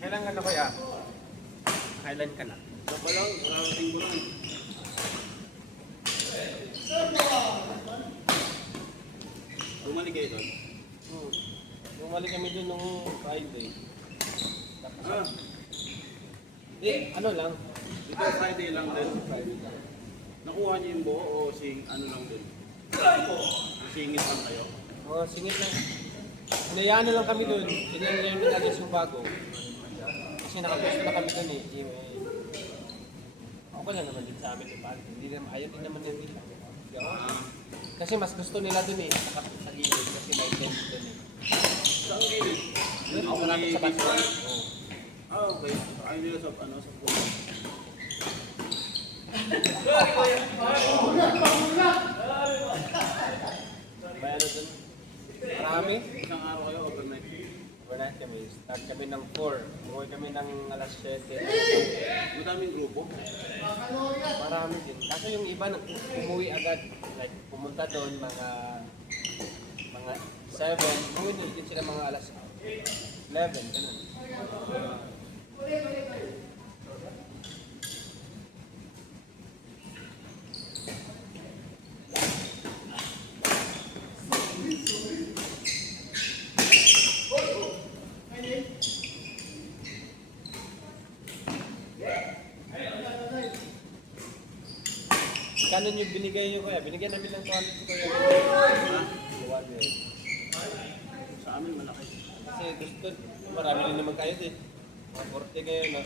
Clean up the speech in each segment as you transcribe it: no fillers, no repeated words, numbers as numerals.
Kailan ka na kaya? Kailan ka na? Sa pa lang, karating ko lang. Bumalik kayo doon? Bumalik kami dun nung Friday. Tapos, Ah, ano lang? ito Friday lang din. Nakuha niyo yung buo o ano lang din? Singit lang kayo? Oh, singit lang. Hinayaan na lang kami dun. Hinayaan na agad yung bago. Kasi nakaposto na kami dun eh. Okay lang naman din sa amin. Diba? Hindi naman, ayaw din naman nila. Kasi mas gusto nila dun eh. Sa gilid. Kasi may tent dun eh. Saan gilid? Ako malapit sa baso. Oo. Ah, okay. Ayaw nila sa sa puno. May ano dun? Marami? Isang araw kayo overnight. Overnight kami. Start kami ng 4. Umuwi kami ng alas 7. Madaming grupo. Marami din. Kaso yung iba umuwi agad. Like pumunta doon mga 7. Umuwi din sila mga alas 11. Ganun. Kano yung binigay nyo kuya? Binigyan namin ng 200 si kuya. 200. Sa amin malaki. Kasi gusto, marami din naman kayo din. Mga 40 kayo, no?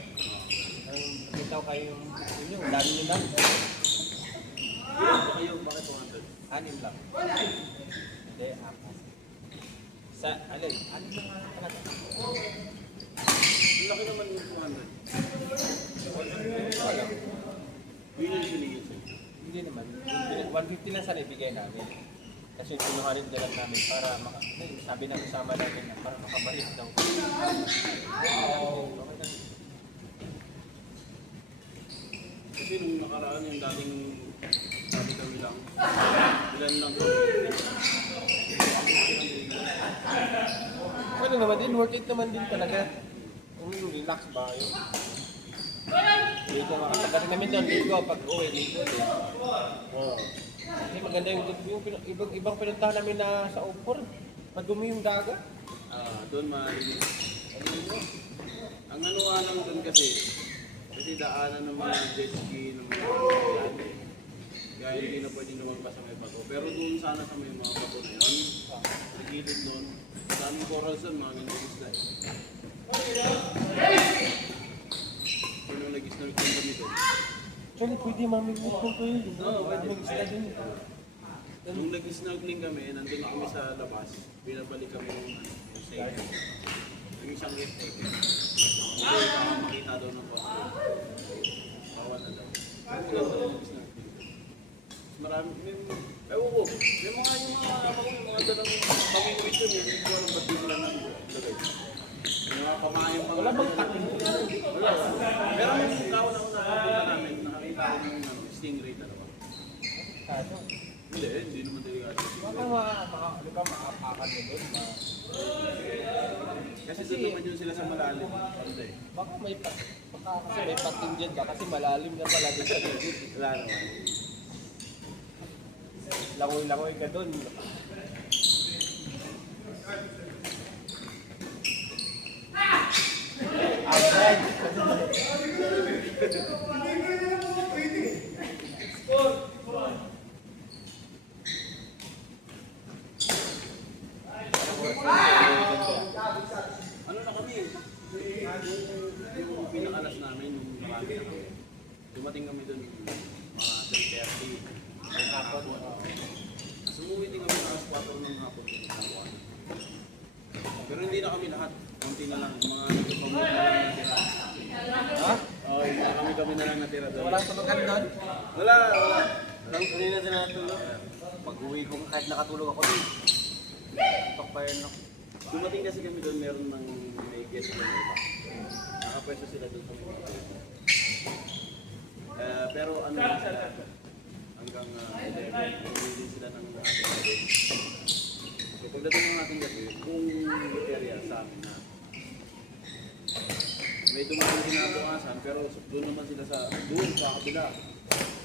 Ang bitaw kayo yung inyo, dami nyo lang. Ilan ba kayo? Bakit 200? 6 lang. Hindi, 4. Sa, alin? 6 lang nga talaga. Ang laki naman yung 200. Wala. Yun yung sinigil sa'yo. Hindi naman. 150 lang sana ibigay namin. Kasi pinuhanin din lang namin para sabi ng kasama namin na para makabalik daw. Okay lang. Kasi nung nakaraan yung dating sabi kami lang, ilan lang to. Pwede naman din, worth it naman din talaga. Relax ba yun? Dito makakagaling namin doon, ligo, pag uwi, ligo din. Kasi maganda yung ibang pinuntahan namin na sa Opor. Madumi yung dagat. Doon malinis. Ang ano nga lang doon kasi daanan ng mga jet ski, ng mga yate. Kaya hindi na pwede lumagpas sa may bato. Pero doon sana sa may mga bato na yun, sa gilid doon, sa aming corals doon, mga nag-isda eh. Kung nag-snorkel kami doon. Actually, pwede mamimit ko kayo. Oo, pwede. Mag-isla din. Nung nag-snorkeling kami, nandun na kami sa labas, binabalik kami yung safe. Yung isang lift taker. Hindi baka makita daw ng photo. Bawal na daw. Ang ganda ng nag-snorkeling. Marami, ewan ko, may mga dalang pamingwit yun, hindi ko alam ba't di nila nang lagay. Yung mga pamayang mga... Wala bang takin? Wala. Pero yung kauna-una nakapunta namin, nakakita ko ng stingray talaga. Kaso, Hindi naman delikado. baka makakapakan mo doon. Kasi doon naman yun sila sa malalim. Pantay. Baka may baka kasi may pating dyan ba? Kasi malalim na pala doon sa gilid. Wala naman. Langoy-langoy ka doon. Outside. Ano na kami? Yung pinakalas namin, yung marami na kami. Dumating kami doon mga 3:30. Ang hapon. Tapos umuwi din kami alas 4 ng hapon. Pero hindi na kami lahat. Kunti na lang. Mga nagpapamulit na lang natira. Ha? Oo, kami na lang natira doon. Walang tulugan doon? Wala. Kanina din natulog. Pag-uwi ko kahit nakatulog ako doon. Pakpayan ako. Dumating kasi kami doon, meron ng may guest na iba. Nakapwesto sila doon sa may mga. Pero ano lang sila, hanggang hindi sila ng ating gabi. So pagdating ng ating gabi, kung area sa amin na May dumating kinabukasan, pero doon naman sila doon sa kabila.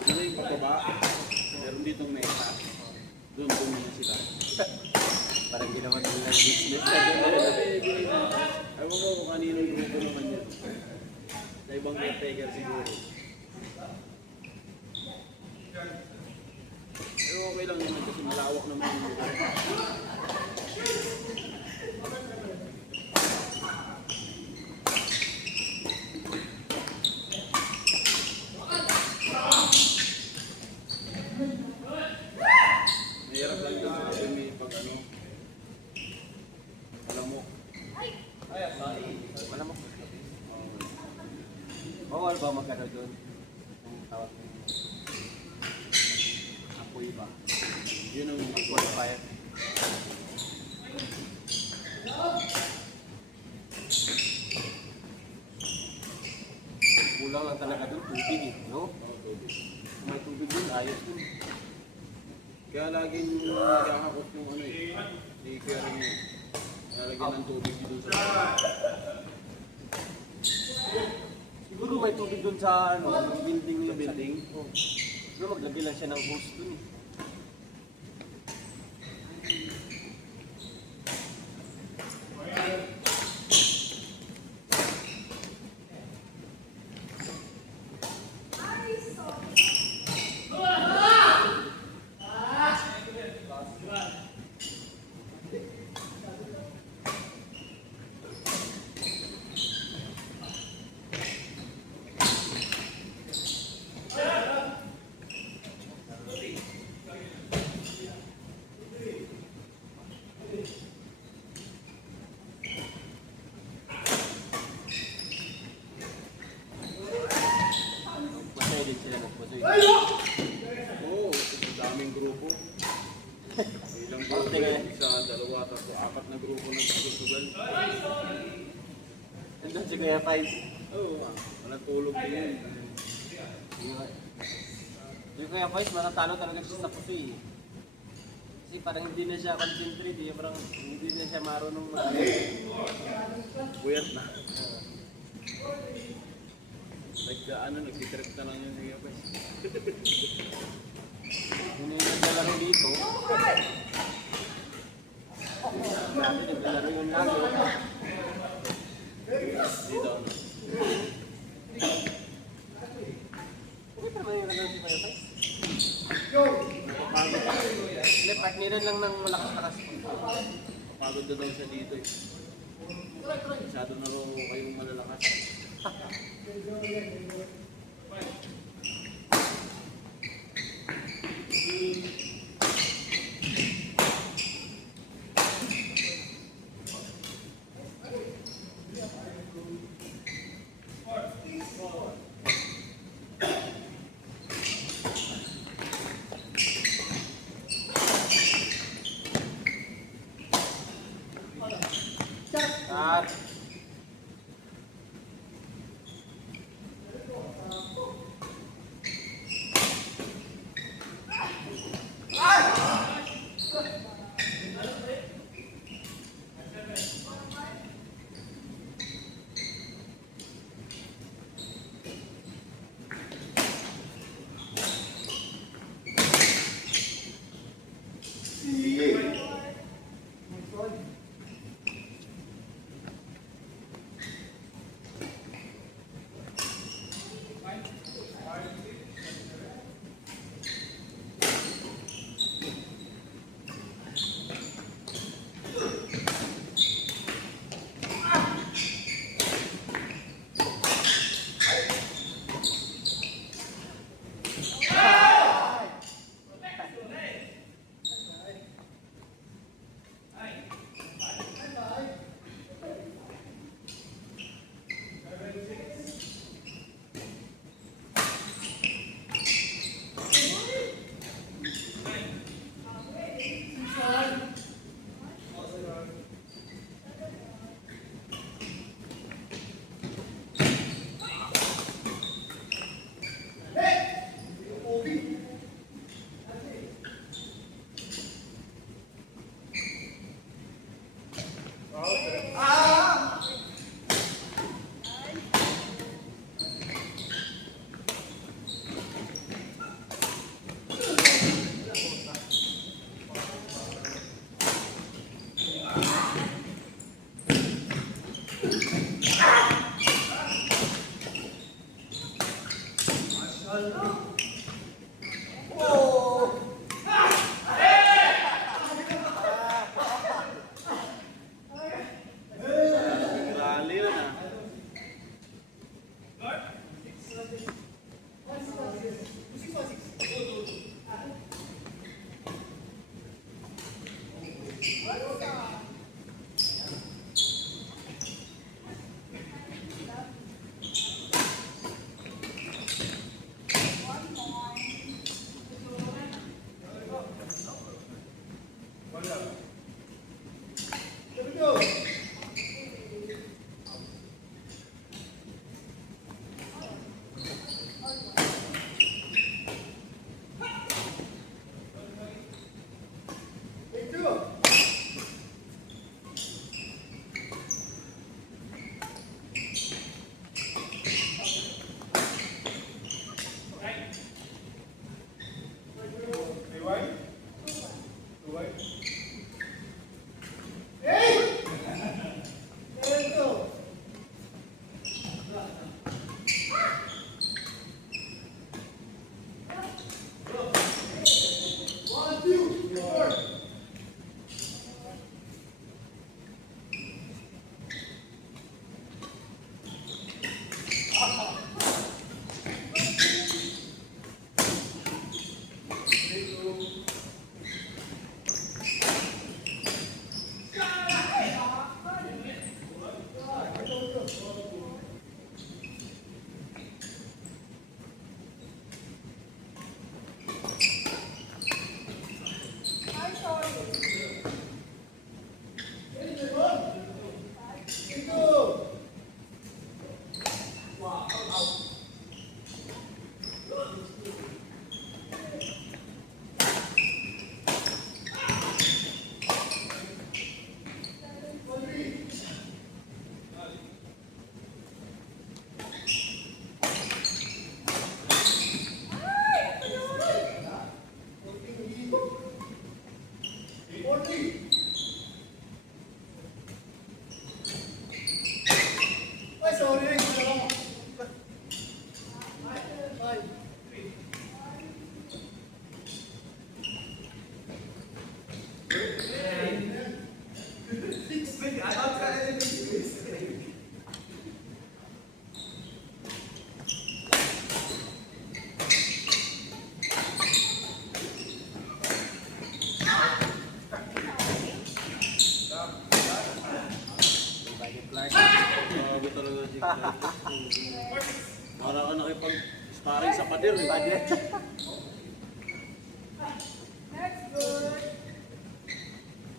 Doon na yung pagkaba. Meron ditong mesa. Doon naman sila. Parang ginawa nila ng business. Ewan ko kung kanino yung grupo naman yun. Sa ibang caretaker siguro. Pero okay lang naman kasi malawak naman yung lugar. Mahirap lang din kasi may pag ano. Alam mo. Malamok. Bawal ba magkano doon? Ang tawag mo. Apoy ba? Yun ang Apoy fire. Kulang lang talaga doon, tubig eh, no? May tubig doon, ayos doon. Kaya laging nagkakakot yung ano eh. Hindi kaya rin yun. Nalagyan ng tubig dito sa Siguro may tubig doon sa ano, yung building sa building. Oh. Siguro maglagay lang siya ng hose doon eh. Pasay din sila nagpasay. Oo, daming grupo. Ilang grupo, Parte nga yan. isa, dalawa, tatlo, apat na grupo nagsusugal. Nandun si Kuya Five. Oo, walang tulog din yun. Yung Kuya Five, matatalo talaga siya sa puso eh. Kasi parang hindi na siya concentrate eh. Parang hindi na siya marunong Weird na. Nagtitrip na lang yun siya pa. Kung yung naglalaro dito, dati naglalaro yun lagi. Dito ano. Bakit naman yung naglalaro si Kuya Five? Hindi, partneran lang ng malakas-lakas. Pagod na daw siya dito eh. Masyado na raw kayong malalakas. At Grabe talaga si Para ka nakipag-sparring sa pader eh. Next, good.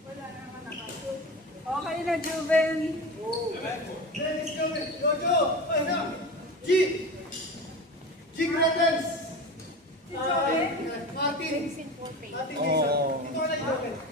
Wala naman nakashoot. Okay na, Juven. Dennis Gomez, Jojo, ano? G! G Gratens! Si Joven. Martin! Sin Pote. Martin Oo. Jason. Dito ka na, Joven.